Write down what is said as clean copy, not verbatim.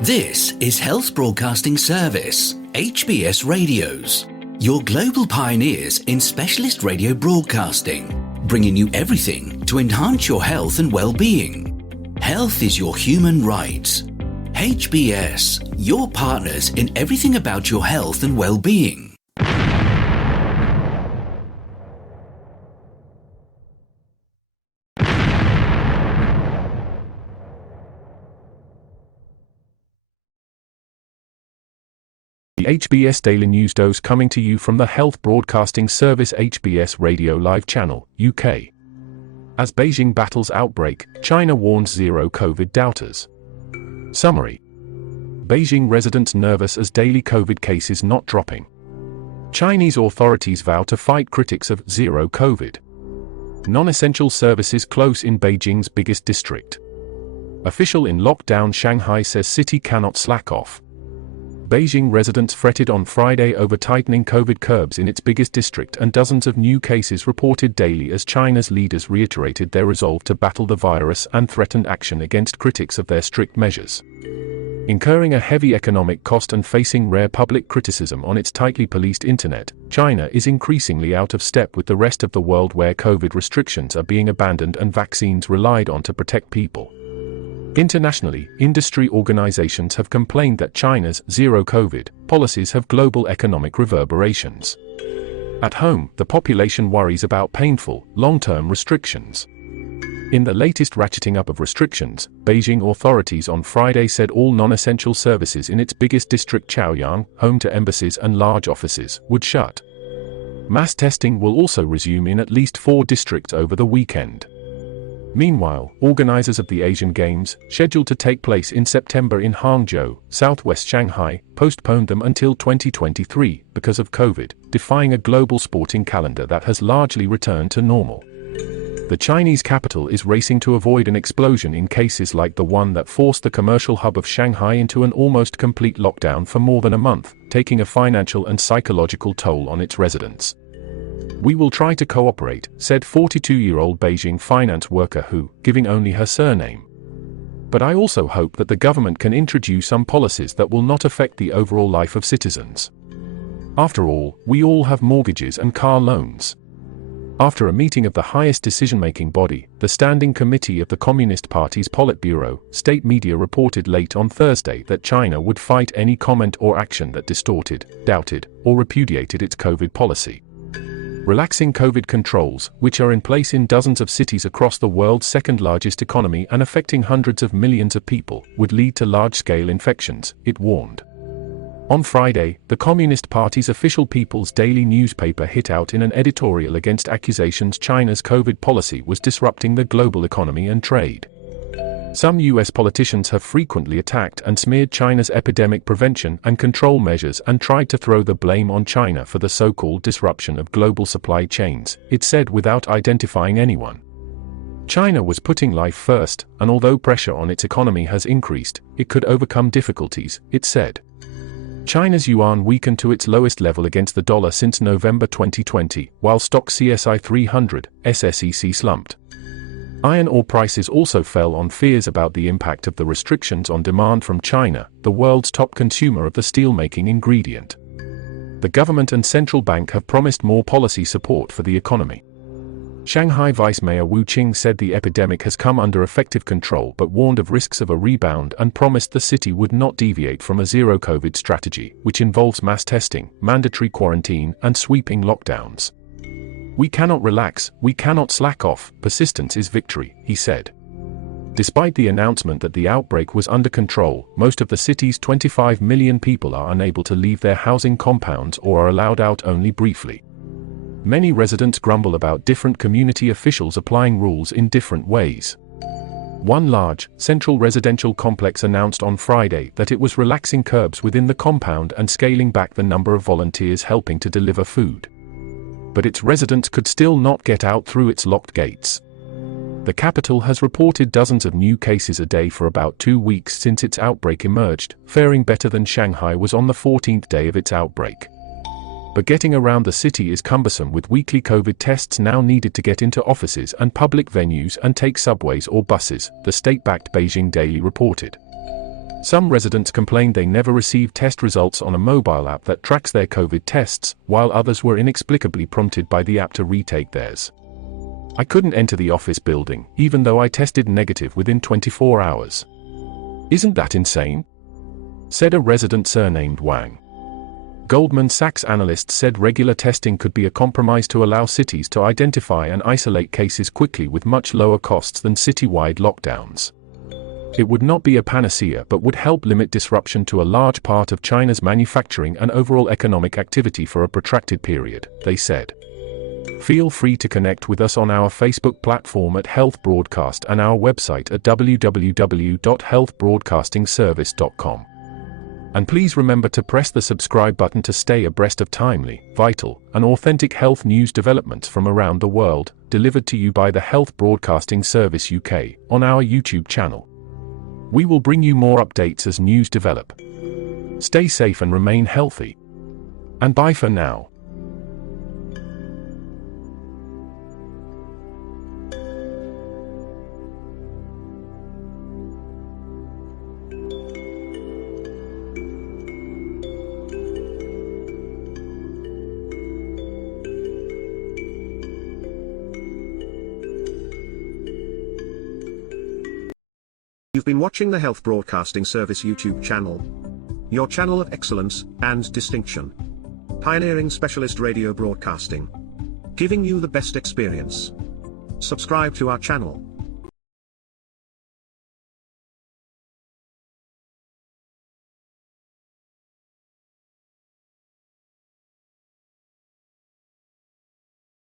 This is Health Broadcasting Service HBS Radios, your global pioneers in specialist radio broadcasting, bringing you everything to enhance your health and well-being. Health is your human right. HBS, your partners in everything about your health and well-being. The HBS Daily News Dose coming to you from the Health Broadcasting Service HBS Radio Live Channel, UK. As Beijing battles outbreak, China warns zero COVID doubters. Summary. Beijing residents nervous as daily COVID cases not dropping. Chinese authorities vow to fight critics of zero COVID. Non-essential services close in Beijing's biggest district. Official in lockdown Shanghai says city cannot slack off. Beijing residents fretted on Friday over tightening COVID curbs in its biggest district, and dozens of new cases reported daily as China's leaders reiterated their resolve to battle the virus and threatened action against critics of their strict measures. Incurring a heavy economic cost and facing rare public criticism on its tightly policed internet, China is increasingly out of step with the rest of the world, where COVID restrictions are being abandoned and vaccines relied on to protect people. Internationally, industry organizations have complained that China's zero COVID policies have global economic reverberations. At home, the population worries about painful, long-term restrictions. In the latest ratcheting up of restrictions, Beijing authorities on Friday said all non-essential services in its biggest district, Chaoyang, home to embassies and large offices, would shut. Mass testing will also resume in at least 4 districts over the weekend. Meanwhile, organizers of the Asian Games, scheduled to take place in September in Hangzhou, southwest Shanghai, postponed them until 2023 because of COVID, defying a global sporting calendar that has largely returned to normal. The Chinese capital is racing to avoid an explosion in cases like the one that forced the commercial hub of Shanghai into an almost complete lockdown for more than a month, taking a financial and psychological toll on its residents. "We will try to cooperate," said 42-year-old Beijing finance worker who, giving only her surname. "But I also hope that the government can introduce some policies that will not affect the overall life of citizens. After all, we all have mortgages and car loans." After a meeting of the highest decision-making body, the Standing Committee of the Communist Party's Politburo, state media reported late on Thursday that China would fight any comment or action that distorted, doubted, or repudiated its COVID policy. Relaxing COVID controls, which are in place in dozens of cities across the world's second-largest economy and affecting hundreds of millions of people, would lead to large-scale infections, it warned. On Friday, the Communist Party's official People's Daily newspaper hit out in an editorial against accusations China's COVID policy was disrupting the global economy and trade. Some US politicians have frequently attacked and smeared China's epidemic prevention and control measures and tried to throw the blame on China for the so-called disruption of global supply chains, it said without identifying anyone. China was putting life first, and although pressure on its economy has increased, it could overcome difficulties, it said. China's yuan weakened to its lowest level against the dollar since November 2020, while stock CSI 300, SSEC slumped. Iron ore prices also fell on fears about the impact of the restrictions on demand from China, the world's top consumer of the steel-making ingredient. The government and central bank have promised more policy support for the economy. Shanghai Vice Mayor Wu Qing said the epidemic has come under effective control but warned of risks of a rebound and promised the city would not deviate from a zero-COVID strategy, which involves mass testing, mandatory quarantine, and sweeping lockdowns. "We cannot relax, we cannot slack off, persistence is victory," he said. Despite the announcement that the outbreak was under control, most of the city's 25 million people are unable to leave their housing compounds or are allowed out only briefly. Many residents grumble about different community officials applying rules in different ways. One large, central residential complex announced on Friday that it was relaxing curbs within the compound and scaling back the number of volunteers helping to deliver food. But its residents could still not get out through its locked gates. The capital has reported dozens of new cases a day for about 2 weeks since its outbreak emerged, faring better than Shanghai was on the 14th day of its outbreak. But getting around the city is cumbersome, with weekly COVID tests now needed to get into offices and public venues and take subways or buses, the state-backed Beijing Daily reported. Some residents complained they never received test results on a mobile app that tracks their COVID tests, while others were inexplicably prompted by the app to retake theirs. I couldn't enter the office building, even though I tested negative within 24 hours. Isn't that insane? Said a resident surnamed Wang. Goldman Sachs analysts said regular testing could be a compromise to allow cities to identify and isolate cases quickly with much lower costs than citywide lockdowns. It would not be a panacea but would help limit disruption to a large part of China's manufacturing and overall economic activity for a protracted period, they said. Feel free to connect with us on our Facebook platform at Health Broadcast and our website at www.healthbroadcastingservice.com. And please remember to press the subscribe button to stay abreast of timely, vital, and authentic health news developments from around the world, delivered to you by the Health Broadcasting Service UK, on our YouTube channel. We will bring you more updates as news develop. Stay safe and remain healthy. And bye for now. You've been watching the Health Broadcasting Service YouTube channel. Your channel of excellence and distinction. Pioneering specialist radio broadcasting. Giving you the best experience. Subscribe to our channel.